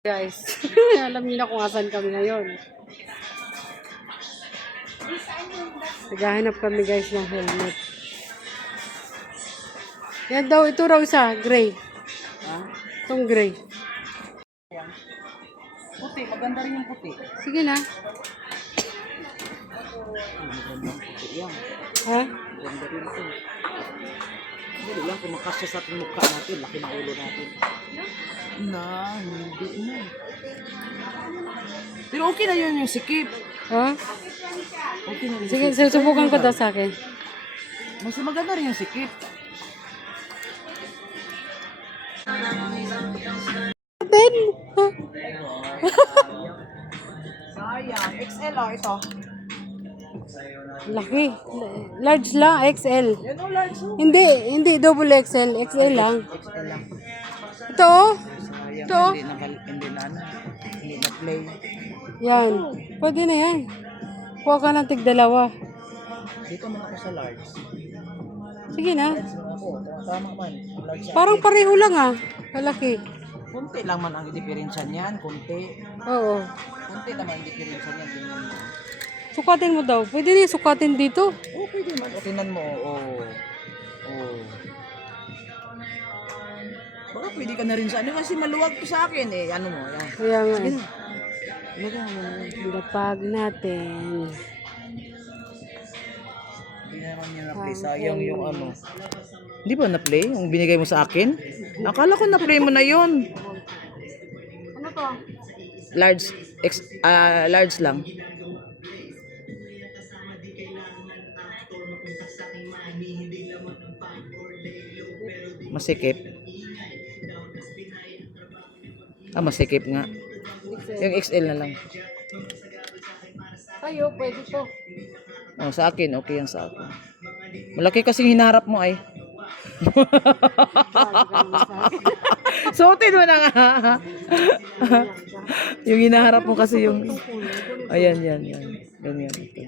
Guys, alam niyo na kung asan kami ngayon. Naghahanap kami guys ng helmet. Yan daw, ito raw isa, gray. Itong gray. Puti, maganda rin yung puti. Sige na. Magandang puti yan. Ha? Maganda rin ito. Hindi lang kung makasya sa ating mukha natin, laki ng ulo natin. Hindi na. Pero okay na yun yung sikip. Ha? Okay na rin Sige, sikip. susubukan ko daw sa akin. Mas maganda rin yung sikip. Ben! Sayang. XL ito. Laki. Large lang, XL. Yan o, large o. Hindi double XL. XL lang. XL lang. Ito. Sayang. Ito. Hindi na play. Yan. Pwede na yan. Kuha ka ng tig-dalawa. Dito man ako sa large. Sige na. Ako, tama man. Large yan. Parang pareho lang ah. Malaki. Kunti lang man ang diferensya niyan. Kunti. Oo. Kunti naman ang diferensya niyan. Tingnan mo. Sukatin mo daw. Pwede na yung sukatin dito. Okay din man. O, tingnan mo. Baka pwede ka na rin sa ano. Kasi maluwag to sa akin eh. Ano mo. Yan. Kaya nga. Sige eh. na. Lagyan mo. Lapag natin. Hindi naman niya na-play. Sayang yung ano. Hindi ba na-play? Yung binigay mo sa akin? Akala ko na-play mo na yon. Ano to? Large. Large lang. Masikip. Masikip nga. Yung XL na lang. Kayo, pwede to. Sa akin, okay yan sa akin. Malaki kasing hinaharap mo ay. Suotin mo na nga. Yung hinaharap mo kasi yung... Ayan, yan. Ganyan. Ito.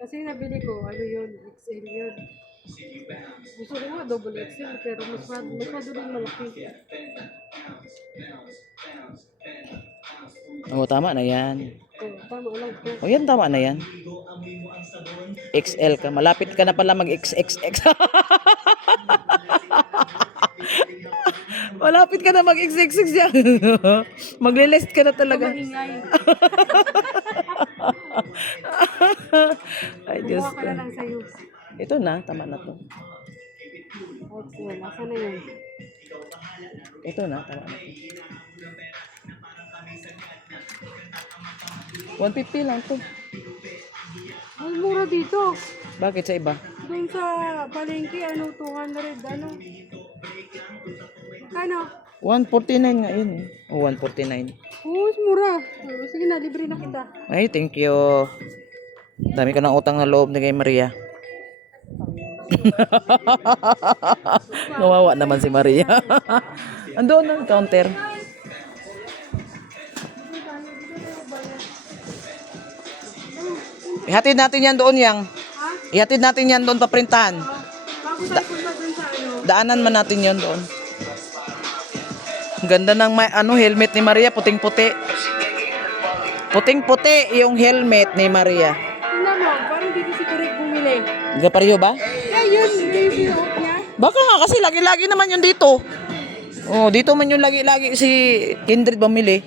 Kasi nabili ko, ano yun, XL yun. Gusto ko nga double XL, pero mas maduling malaki. Tama na yan. Tama lang to. Yan, tama na yan. XL ka. Malapit ka na pala mag-XXX. Malapit ka na mag-XXX yan. Magle-list ka na talaga. Maingay. Ay, Diyos Kuha ko. ka na lang sa'yo. Ito na, tama na to. XL, nasa na yun? Ito na, tama na to. 150 lang to. Ang mura dito. Bakit sa iba? Doon sa palengke, 200, Kano? 149 nga yun eh. 149. Mura. Sige na, libre na kita. Ay, thank you. Dami ka ng utang na loob ni kay Maria. Nawawa naman si Maria. Andoon ang counter. Ihatid natin yan doon yang. Ihatid natin yan doon paprintahan. Bago tayo punta dun sa Daanan man natin yan doon. Ganda ng helmet ni Maria, puting-puti. Puting-puti yung helmet ni Maria. Tingnan mo, parang dito si Kurik bumili. Gaparyo ba? Yun, yung sinuot niya. Baka nga kasi lagi-lagi naman yun dito. Dito man yung lagi-lagi si Kindred bumili.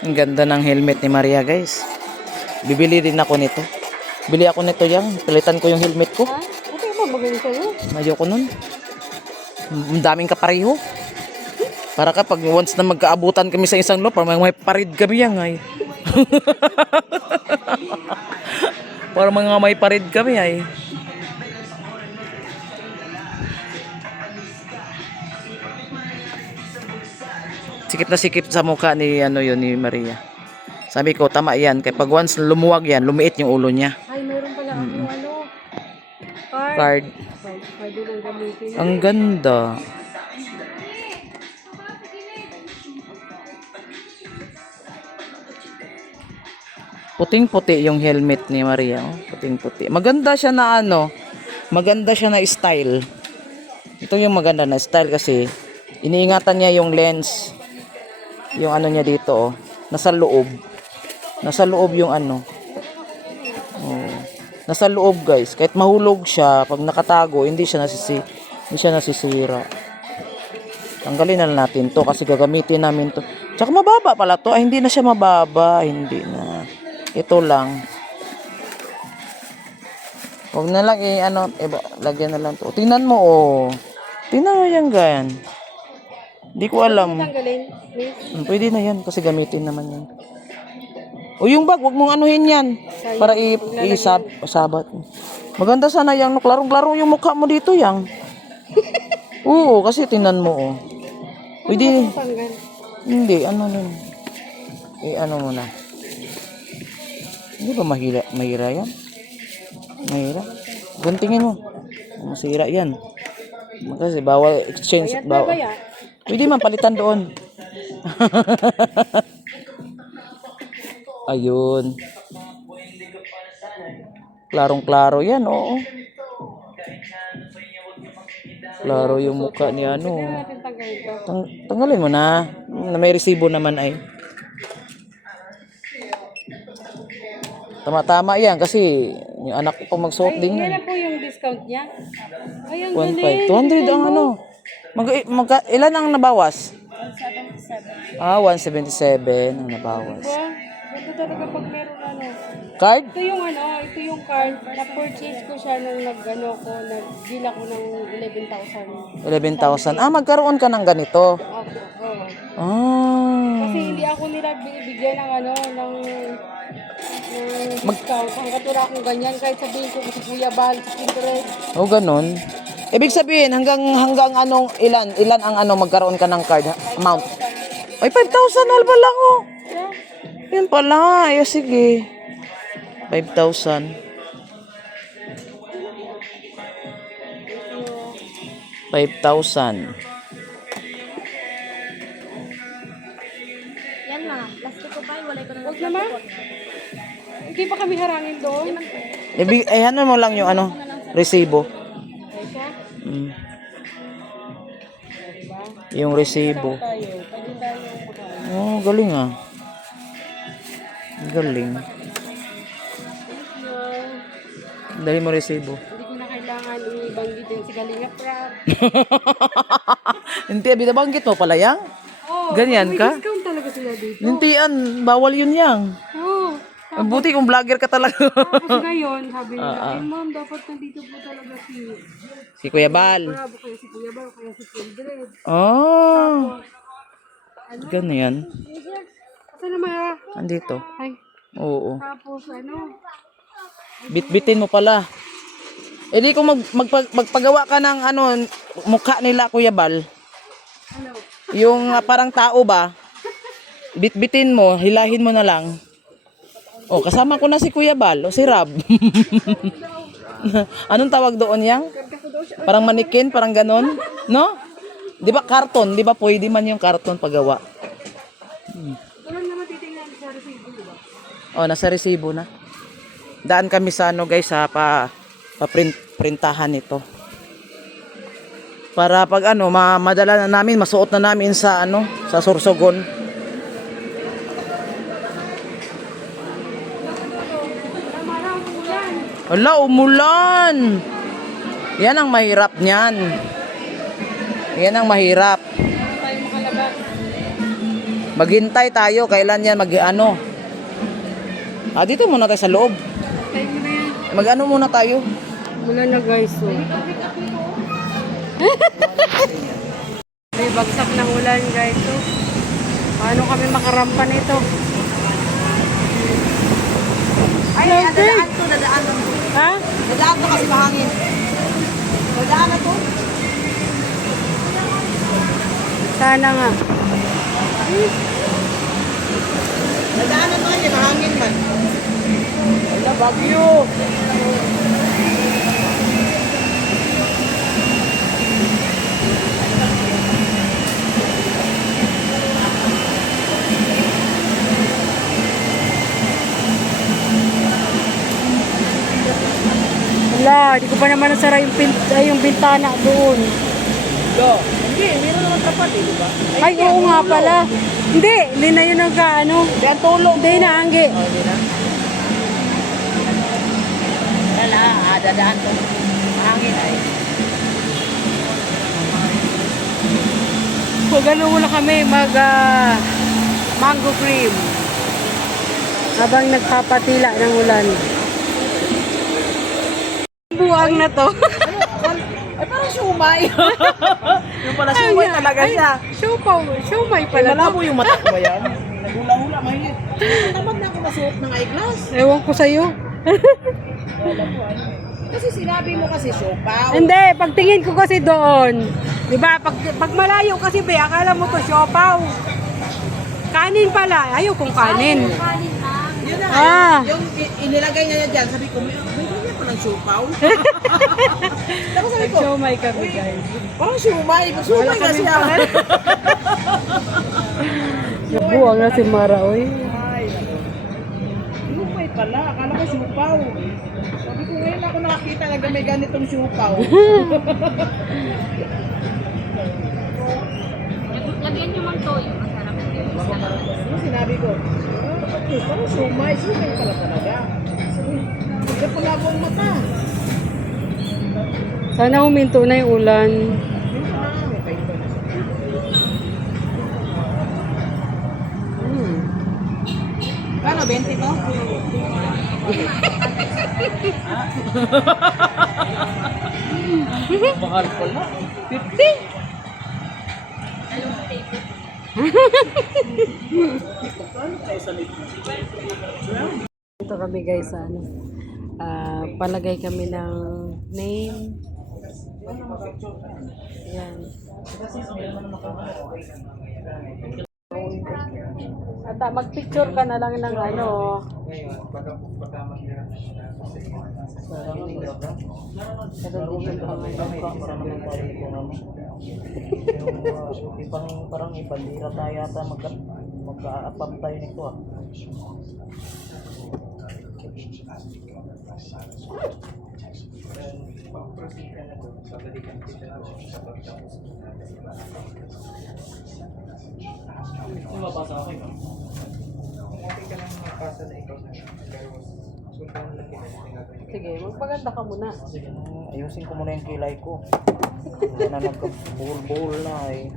Ang ganda ng helmet ni Maria, guys. Bibili din ako nito. Bili ako nito yang. Palitan ko yung helmet ko. Ha? Okay ba magaling sa'yo? Ayoko nun. Ang daming kapareho. Para kapag once na magkaabutan kami sa isang loob, parang may parid kami yan ay. Parang mga may parid kami ay. Sikip na sikip sa mukha ni ni Maria. Sabi ko tama yan, kaya pag once lumuwag yan, lumiit yung ulo niya. Ay, meron pala akong card. Card. Pwede lang gamitin. Ang ganda. Puting-puti yung helmet ni Maria. Oh. Puting-puti. Maganda siya na ano. Maganda siya na style. Ito yung maganda na style kasi iniingatan niya yung lens. Yung ano niya dito. Oh. Nasa loob. Nasa loob yung ano. Oh. Nasa loob guys. Kahit mahulog siya, pag nakatago, hindi siya nasisira. Tanggalin na lang natin to kasi gagamitin namin to. Tsaka mababa pala to. Ay, hindi na siya mababa. Hindi na. Ito lang. Huwag na lang lagyan na lang to. Tingnan mo Tingnan mo yan ganyan. Hindi ko alam. Tanggalin, please. Pwede na yan kasi gamitin naman yan. O yung bag, huwag mong anuhin yan. Para isabat. Maganda sana yan. Klarong-klaro yung mukha mo dito yang. Oo, kasi tingnan mo Pwede. Tanggal. Hindi, ano nun. Ano mo na. Hindi ba mahira yan? Mahira? Guntingin mo. Masira yan. Kasi bawal exchange. Bayat na baya. Pwede man palitan doon. Ayun. Klarong-klaro yan, oo. Klaro yung mukha ni ano. Hindi natin tanggalin to. Tanggalin mo na. May resibo naman ay. Tama-tama yan kasi yung anak ko pag magsuot din Yan yan. na po yung discount niya. Ay, ang 1.5. galing. 200 ang ano. Ilan ang nabawas? 177. 177 ang nabawas. Diba? Ito talaga pag meron Card? Ito yung card. Na-purchase ko siya nung nag-deal ako ng 11,000. 11,000. Magkaroon ka ng ganito. Kasi hindi ako nila binibigyan ng discount. Hanggat wala akong ganyan, kahit sabihin ko si Kuya Bal, si Kindred. Ganun. Ibig sabihin, hanggang ilan ang magkaroon ka ng card amount? Ay, 5,000 all pala ko. Yan pala. Sige. 5,000. 5,000. Yan na, plastic ko pa, walay ko na Huwag naman. Hindi pa kami harangin doon. Ano mo lang yung resibo. Esa? Yung resibo. Pwede tayo Galing Galing. Dali mo resibo. Hindi ko na kailangan ibanggit yung si Kalinga Prab. Hindi, binabanggit mo pala yang? Ganyan may ka? discount talaga sila dito. Hintian, bawal yun yang. Buti kung vlogger ka talaga. Tapos ngayon, sabi nila, ma'am, dapat nandito po talaga Si Kuya Bal. Bravo, kaya si Kuya Bal, kaya si Kindred. Ganyan. Kasi naman, Andito. ay, Oo. tapos Bitbitin mo pala. Di kung magpagawa ka ng mukha nila Kuya Bal. Yung parang tao ba? Bitbitin mo, hilahin mo na lang. Kasama ko na si Kuya Bal o si Rab. Anong tawag doon yang? Parang manikin, parang ganon, no? 'Di ba karton, 'di ba pwede man yung karton paggawa? Walang naman titingnan sa resibo, di ba? Nasa resibo na. Daan kami sa guys printahan ito. Para pag madala na namin, masuot na namin sa sa Sorsogon. Wala, umulan. Yan ang mahirap niyan. Yan ang mahirap. Tayo makalabas. Maghintay tayo, kailan yan dito muna tayo sa loob. Tayo mo na yan. Muna tayo. Mula na guys, May bagsak ng ulan guys, Paano kami makarampa nito? Dadaan to. Ha? Dadaan to kasi mahangin. Dadaan na to. Sana nga. Dadaan na to kasi mahangin man. Wala, bagyo. pa. Di ko pa naman nasara yung, yung bintana doon. Hindi, meron naman tapat eh, di ba? Ay, oo nga pala. Hindi na yun nagkaano. Hindi, ang tulong. Hindi na, Angge. Hindi na. Wala, dadaan ko. Mahangin ay. Magano muna kami mango cream. Habang nagpapatila ng ulan. Buwang na to. Ay, parang siumay. Yung pala siumay talaga siya. Siumay pala to. Malabo yung mata ko ba yan? Nagula-hula, mahigit. Tamad na ako masuot ng eyeglass. Ewan ko sa'yo. Kasi sinabi mo kasi siopaw. Hindi, pagtingin ko kasi doon. Diba? Pag malayo kasi ba, akala mo to siopaw. Kanin pala. Ayaw kong kanin. Kanin lang. Yun na, Ah. yung inilagay niya dyan, sabi ko, may ganyan pa ng siopaw. Tapos sabi ko, Siomay kami, guys. parang siumay. Siumay Wala kasi kaming ako. Nabuwang na si Mara, oy. Ay, siumay pala. Akala ko siopaw. Sabi ko, ngayon ako nakakita na may ganitong siopaw. Lagyan nyo mang toyo. Masarap. Ano sinabi ko? Parang siumay. Siumay pala talaga. Hindi pala akong mata. Sana huminto na yung ulan. Yun pa na. May painto na. Kano, 20 to? Mahal pala. 50? Ito kami guys sa ano. Palagay kami ng name. Yan. At mag-picture ka na lang ng ano. Parang ibandira tayo yata magka-apam tayo nito ah. Mabasa ako yun. Okay ka lang mapasa na ikaw na. Sige, magpaganda ka muna. Sige, ayusin ko muna yung kilay ko. Wala na nagka-buhol-buhol na eh.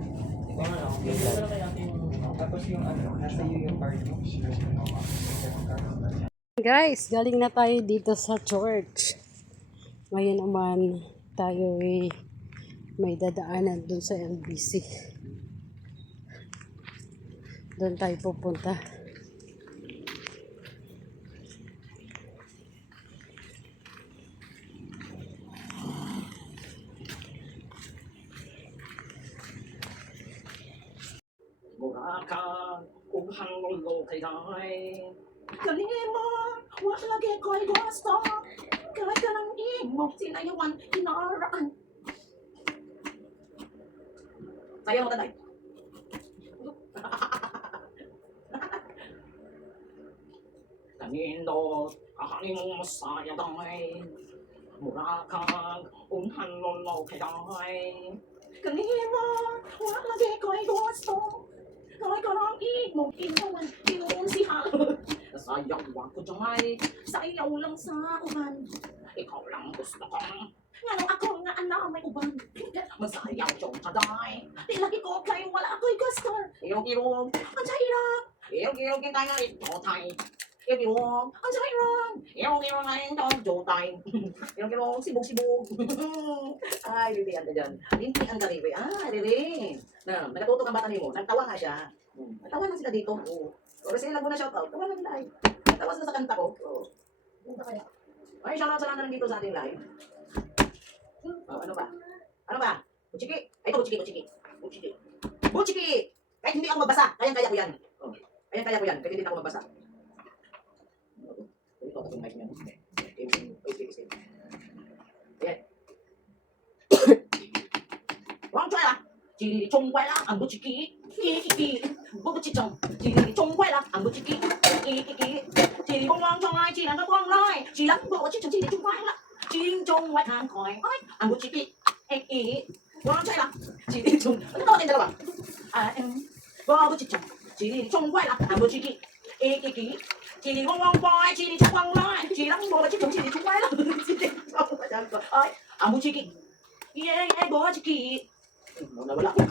Tapos yung ano, nasa iyo yung card mo. Guys, galing na tayo dito sa church. Ngayon naman tayo may dadaanan dun sa LBC. Doon tayo pupunta. Burakan, kung hangulo kay day. Galing mo, wala lagi ko'y gusto. Kahit ka ng imo, sinayawan, kinaraan. Sayaw mo taday. Kanino, kakanin mo masaya day. Burakan, kung hangulo kay day. Galing mo, wala lagi ko'y gusto. Kahit ka ng imo, inawan, kinunsihan. Nasayawan ko dyan, sayaw lang sa uban. Ikaw lang gusto kong, ngano ako nga anak may uban. Masayaw yung taday, di lagi ko kayo wala ako'y gusto. Irog-irog, ang sahirap. Irog-irog yung tayo ito tayo. Irog-irog, ang sahirap. Irog-irog na yung tayo. Irog-irog, sibog-sibog. Ay, lilian ka dyan. Lintian ka rin. Ah, lili. Na, nagatuto ang bata mo. Nagtawa nga siya. Nagtawa lang sila dito. Pero sila lang muna shoutout. Tawa lang nila ay. Nagtawa sila sa kanta ko. Punta kaya. Ay, shoutout sa lang dito sa ating live. Ano ba? Ano ba? Buchiki. Ay, ito buchiki. Buchiki! Kahit hindi ako magbasa, kayang-kaya ko yan. Kayang-kaya ko yan, kahit hindi ako magbasa. Ito, ito yung mic niya. Ayan. Wang choy la, chỉ trông quay la, ăn bữa chỉ kỹ, bữa chỉ trông, chỉ trông quay la, ăn bữa chỉ kỹ, chỉ bông long trong ai, chỉ là các con loi, chỉ lắm bữa chỉ trông chỉ trông quay la, Ching chong white hand coin. Ay, ang buchiki. Walang siya lang. Ching chong. Ano tawag yung dalawa? Buchiki. Ching chong white lang. Ang buchiki. Chili wong wong boy. Chili chong wong boy. Chili lang boy. Chili chong white lang. Chili chong white lang. Ay, ang buchiki. Yeah, buchiki. Nawala ko.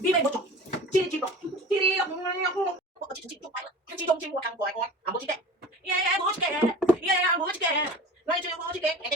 Binay bochok. Chili chilo. Chili lang. Chili chong white lang. Chili chong ching white lang boy. Ang buchiki. Yeah, buchiki. Yeah, buchiki. Right, you want to get it?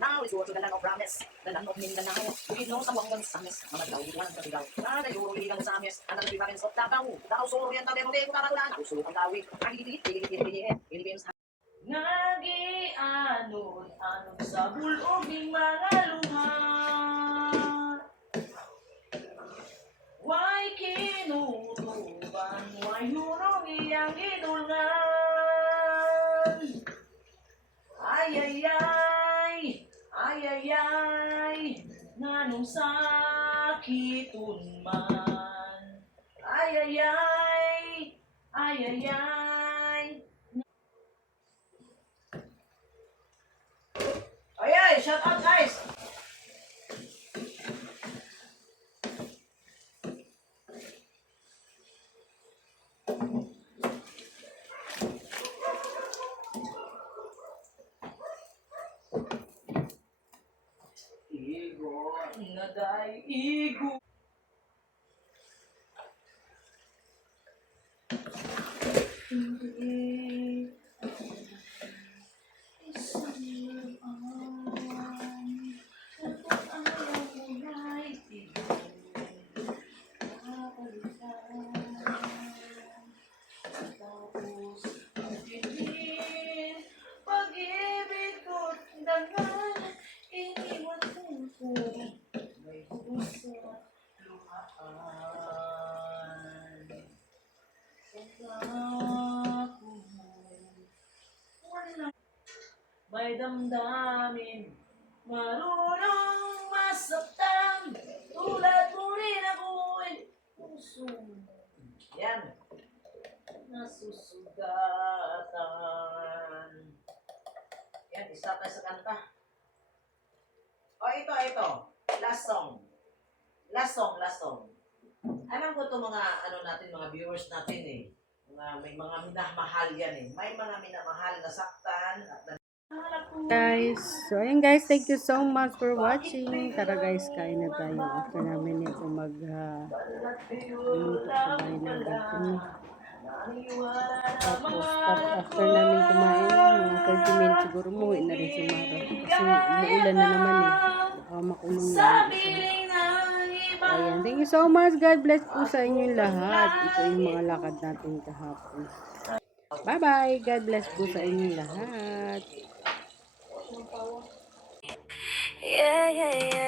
Now is also the land of promise, the land of Mindanao. We know sa wanggang samis, mga tawuan sa sigaw. Nagayuro ligang samis, ang naging province of Davao. Davao Sur, Oriental, Demo, Kapatulan, Usulok ang Tawi, ang Philippines. Nag-ianod-anod sa bulog ng mga luha. Why kinutuban, why hurong iyang gidulngan? Ay, ay, ay, ay, ay, ay, nganong sakiton man. Ay, ay, ay, ay, ay, ay. Ay, ay, shout out guys! Igo, naday, igo. Pag-ibig ko't dangan, iniwan ko may puso at luhaan. May damdamin, marunong masaktan, tulad mo rin ako'y puso. Yan, nasusugatan. Yan, isa tayo sa kanta. O, ito. Last song. Last song. Alam ko to mga, natin, mga viewers natin eh. May mga minamahal yan eh. May mga minamahal na saktan at Guys, so ayun guys, thank you so much for watching. Tara guys, kain na tayo. After namin ito luto sa bahay ng gabi. Tapos, after namin kumain, mga 30 minutes siguro umuwi na rin si Mara. Kasi maulan na naman eh. Baka makulong na yung isa. Ayan, thank you so much. God bless po sa inyong lahat. Ito yung mga lakad natin kahapon. Bye-bye. God bless po sa inyong lahat. Yeah, yeah, yeah.